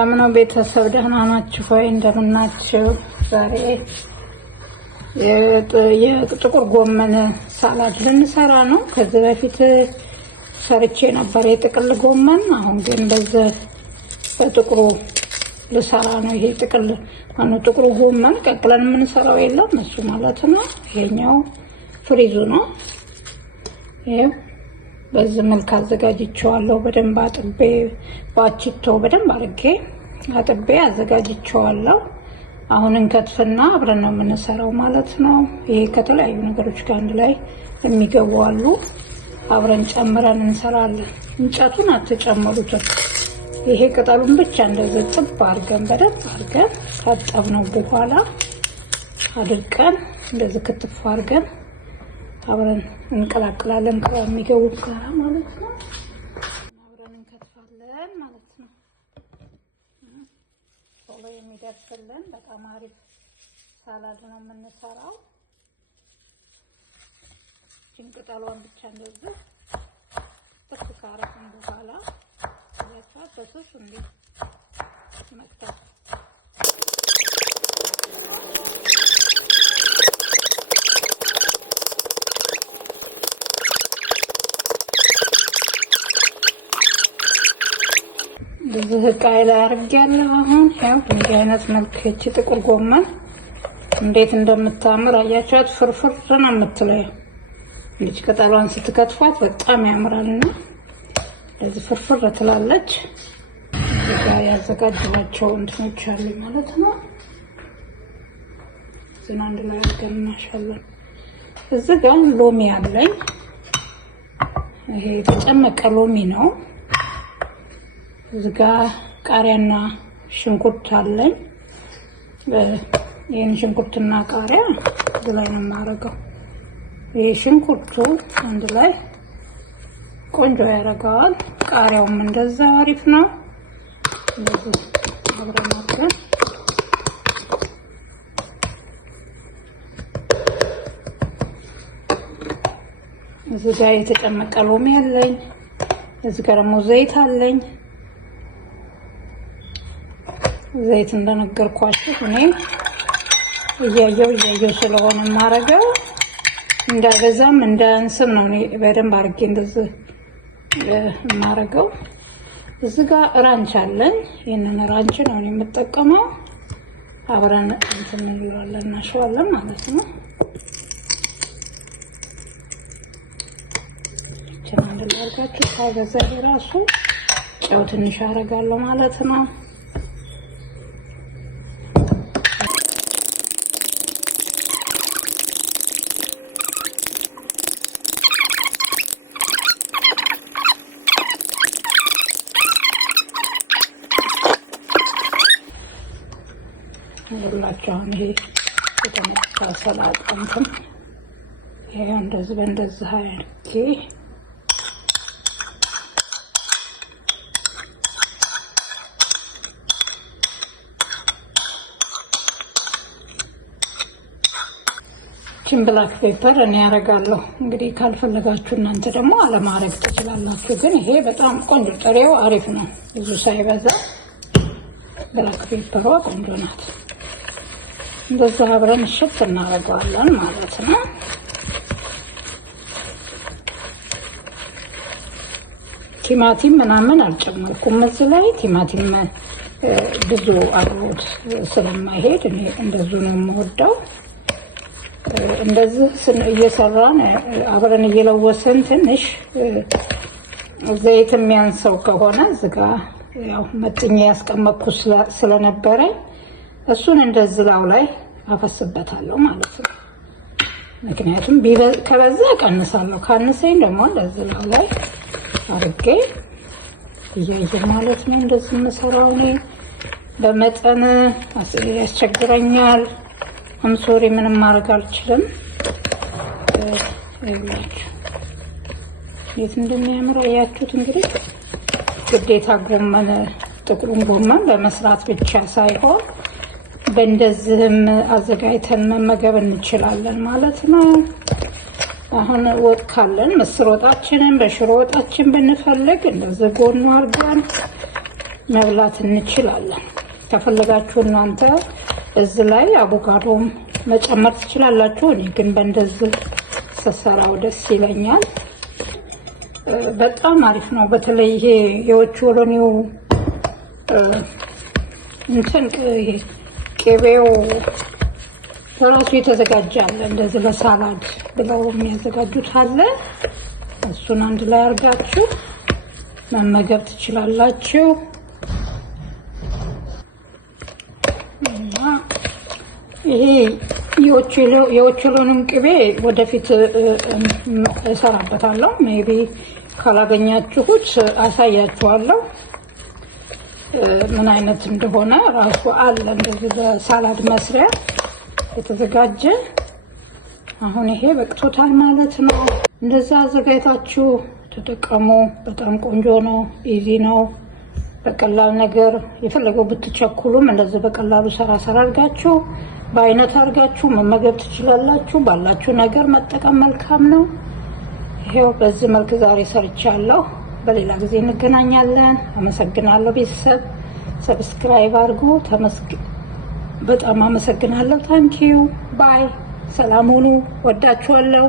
አምኖ ቤተሰብ ደህና ናችሁ ወይ? እንደምናችሁ? ዛሬ የጥቁር ጎመን ሳላድ ልንሰራ ነው። ከዚህ በፊት ሰርቼ ነበር የጥቅል ጎመን። አሁን ግን በጥቁሩ ልሰራ ነው። ይሄ ጥቁሩ ጎመን ቀቅለን የምንሰራው የለም እሱ ማለት ነው። ይሄኛው ፍሪዙ ነው። ይሄ በዚህ መልክ አዘጋጅቼዋለሁ። በደንብ አጥቤ ባችቶ በደንብ አድርጌ አጥቤ አዘጋጅቼዋለሁ። አሁን እንከትፍና አብረን ነው የምንሰራው ማለት ነው። ይሄ ከተለያዩ ነገሮች ጋር አንድ ላይ የሚገቡ አሉ። አብረን ጨምረን እንሰራለን። እንጨቱን አትጨምሩትም። ይሄ ቅጠሉን ብቻ እንደዚህ ጥብ አድርገን በደንብ አድርገን ካጠብነው በኋላ አድርቀን እንደዚህ ክትፍ አድርገን አብረን እንቀላቅላለን ከሚገቡት ጋር ማለት ነው። አብረን እንከትፋለን ማለት ነው። ቶሎ የሚደርስልን በጣም አሪፍ ሳላድ ነው የምንሰራው። ቅጠሏን ብቻ እንደዚህ ጥፍ ካረግን በኋላ ያሳት በሱስ እንዴ መክተፍ ብዙ ቃይ ላይ አድርጌያለሁ። አሁን ያው እንዲህ አይነት መልክ እቺ ጥቁር ጎመን እንዴት እንደምታምር አያችኋት? ፍርፍር ነው የምትለው። ልጅ ቅጠሏን ስትከትፏት በጣም ያምራልና ለዚህ ፍርፍር ትላለች። እዛ ያዘጋጀናቸው እንትኖች አሉ ማለት ነው። ዝና አንድ ላይ አድርገን እናሻለን። እዚህ ጋር ሎሚ አለኝ። ይሄ የተጨመቀ ሎሚ ነው። እዚህ ጋር ቃሪያና ሽንኩርት አለኝ። ይሄን ሽንኩርትና ቃሪያ አንድ ላይ ነው የማደርገው። ይሄ ሽንኩርቱ አንድ ላይ ቆንጆ ያደርገዋል። ቃሪያውም እንደዛ አሪፍ ነው። እንደዚህ አብረን አድርገን እዚህ ጋር የተጨመቀ ሎሚ አለኝ። እዚህ ጋር ደግሞ ዘይት አለኝ። ዘይት እንደነገርኳችሁ እኔ እያየው ስለሆነ ማረጋው እንዳበዛም እንዳንስም ነው። እኔ በደንብ አድርጌ እንደዚህ ማረጋው። እዚህ ጋር ራንች አለኝ። ይሄንን ራንች ነው የምጠቀመው። አብረን እንትን እንላለን እናሸዋለን ማለት ነው። እቺን እንደላርጋችሁ ሳይበዛ ራሱ ጨው ትንሽ አረጋለሁ ማለት ነው። ሁላችሁም ይሄ የተመጣ ሰላጣም ይሄ እንደዚህ በእንደዚህ አድርጌ ብላክ ፔፐር እኔ ያረጋለሁ። እንግዲህ ካልፈለጋችሁ እናንተ ደግሞ አለማረግ ትችላላችሁ። ግን ይሄ በጣም ቆንጆ ጥሬው አሪፍ ነው፣ ብዙ ሳይበዛ። ብላክ ፔፐሯ ቆንጆ ናት። እንደዛ አብረን እሽት እናደርገዋለን ማለት ነው። ቲማቲም ምናምን አልጨመርኩም እዚህ ላይ። ቲማቲም ብዙ አብሮት ስለማይሄድ እኔ እንደዙ ነው የምወደው። እንደዚህ እየሰራን አብረን እየለወሰን ትንሽ ዘይት የሚያንሰው ከሆነ እዚህ ጋር ያው መጥኜ ያስቀመጥኩት ስለነበረ እሱን እንደዚህ ላው ላይ አፈስበታለሁ ማለት ነው። ምክንያቱም ከበዛ ቀንሳለሁ፣ ካነሰኝ ደግሞ እንደዚህ ላው ላይ አድርጌ እያየ ማለት ነው። እንደዚህ የምሰራው እኔ በመጠን ያስቸግረኛል። ሶሪ ምንም ማድረግ አልችልም። ይላችሁ የት እንደሚያምር አያችሁት? እንግዲህ ግዴታ ጎመን ጥቁሩን ጎመን በመስራት ብቻ ሳይሆን በእንደዚህም አዘጋጅተን መመገብ እንችላለን ማለት ነው። አሁን ወጥ ካለን ምስር ወጣችንን በሽሮ ወጣችን ብንፈልግ እንደዚህ ጎኑ አድርገን መብላት እንችላለን። ከፈለጋችሁ እናንተ እዚህ ላይ አቮካዶም መጨመር ትችላላችሁ። እኔ ግን በእንደዚህ ስሰራው ደስ ይለኛል። በጣም አሪፍ ነው። በተለይ ይሄ የኦቾሎኒው እንትን ቅቤው ራሱ የተዘጋጀ አለ። እንደዚህ ለሳላድ ብለው የሚያዘጋጁት አለ። እሱን አንድ ላይ አድርጋችሁ መመገብ ትችላላችሁ። እና ይሄ የኦቾሎኒም ቅቤ ወደፊት እሰራበታለሁ። ሜቢ ካላገኛችሁት አሳያችኋለሁ ምን አይነት እንደሆነ። ራሱ አለ እንደዚህ በሳላድ መስሪያ የተዘጋጀ። አሁን ይሄ በቅቶታል ማለት ነው። እንደዛ አዘጋጅታችሁ ተጠቀሙ። በጣም ቆንጆ ነው። ኢዚ ነው። በቀላል ነገር የፈለገው ብትቸኩሉም እንደዚህ በቀላሉ ሰራ አድርጋችሁ በአይነት አድርጋችሁ መመገብ ትችላላችሁ። ባላችሁ ነገር መጠቀም መልካም ነው። ይሄው በዚህ መልክ ዛሬ ሰርቻለሁ። በሌላ ጊዜ እንገናኛለን። አመሰግናለሁ ቤተሰብ። ሰብስክራይብ አድርጉ። በጣም አመሰግናለሁ። ታንኪዩ ባይ። ሰላም ሁኑ። ወዳችኋለሁ።